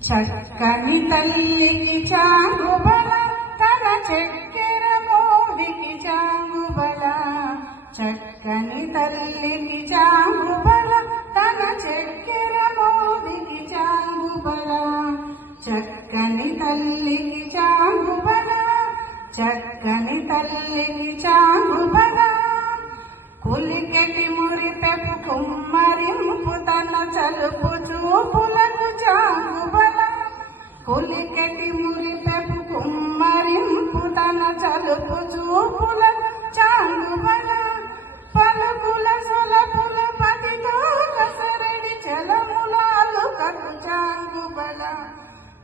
చక్కని తల్లికి చాము బల తన చక్కెర మోడికి చాము బల. చక్కని తల్లికి చాము బల తన చక్కెర మోడికి చాము బల. చక్కని తల్లికి చాము బల చక్కని తల్లికి చాము బల. కులికెటి మురిపెపు కుమ్మరింపు తన చలుపు చూపులను కులికెటి మురిపెపు కుమ్మరింపు తన చలుపు చూపులకు చాంగుబల పలుకుల సొలపుల పతితో కసరడి చలములాలు కకు చాంగుబల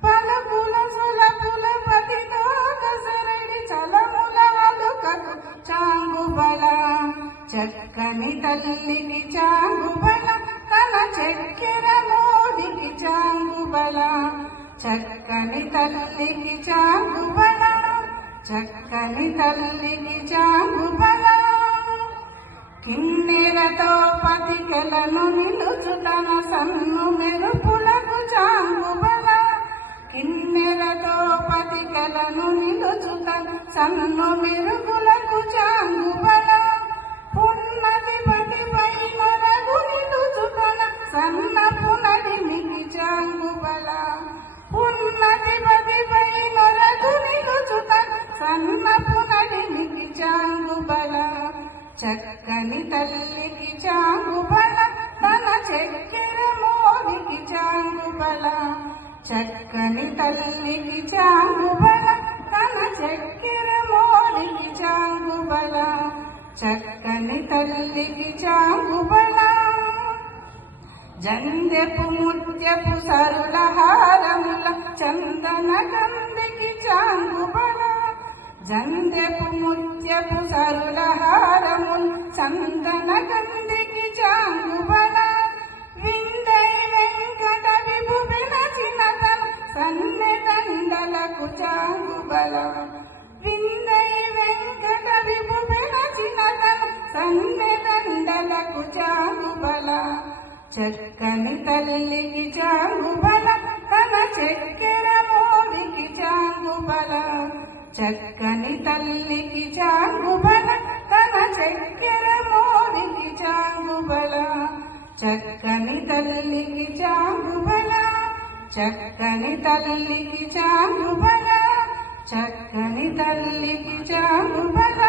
పలుకుల సొలపుల పతితో కసరడి చలములాలు కకు చాంగుబల చక్కని తల్లికి చాంగుబల తన చక్కెర మోదికి చాంగుబల చక్కని తల్లికి చాంగుబల చక్కని తల్లికి చాంగుబల. కిన్నెరతో పతికలను నిలుచుటన సన్ను మెరుపులకు చాంగుబల. కిన్నెరతో పతికలను నిలుచుటన సన్ను మెరుగులకు చక్కని తల్లికి చాంగు బల తన చక్కెర మోనికి చాంగు బల చక్కని తల్లికి చాంగు బల తన చక్కెర మోనికి చాంగు బల చక్కని తల్లికి చాంగు బల జంధ్యపు ముత్యపు సరుల హారముల చందన గంధికి చాంగు బల జంధ్యపు ముత్యపు సరుల చందన గంధికి చాంగుబల విందై వెంకట విభు వినచిన తన సన్నె దండలకు చాంగుబల విందై వెంకట విభు వినచిన తన సన్నె దండలకు చాంగుబల చక్కని తల్లికి చాంగుబల తన చక్కెర మోడికి చాంగుబల చక్కని తల్లికి చాంగుబల తన చక్కెర జాగుబల చక్కని తల్లికి జాగుబల చక్కని తల్లికి జాగుబల చక్కని తల్లికి జాగుబల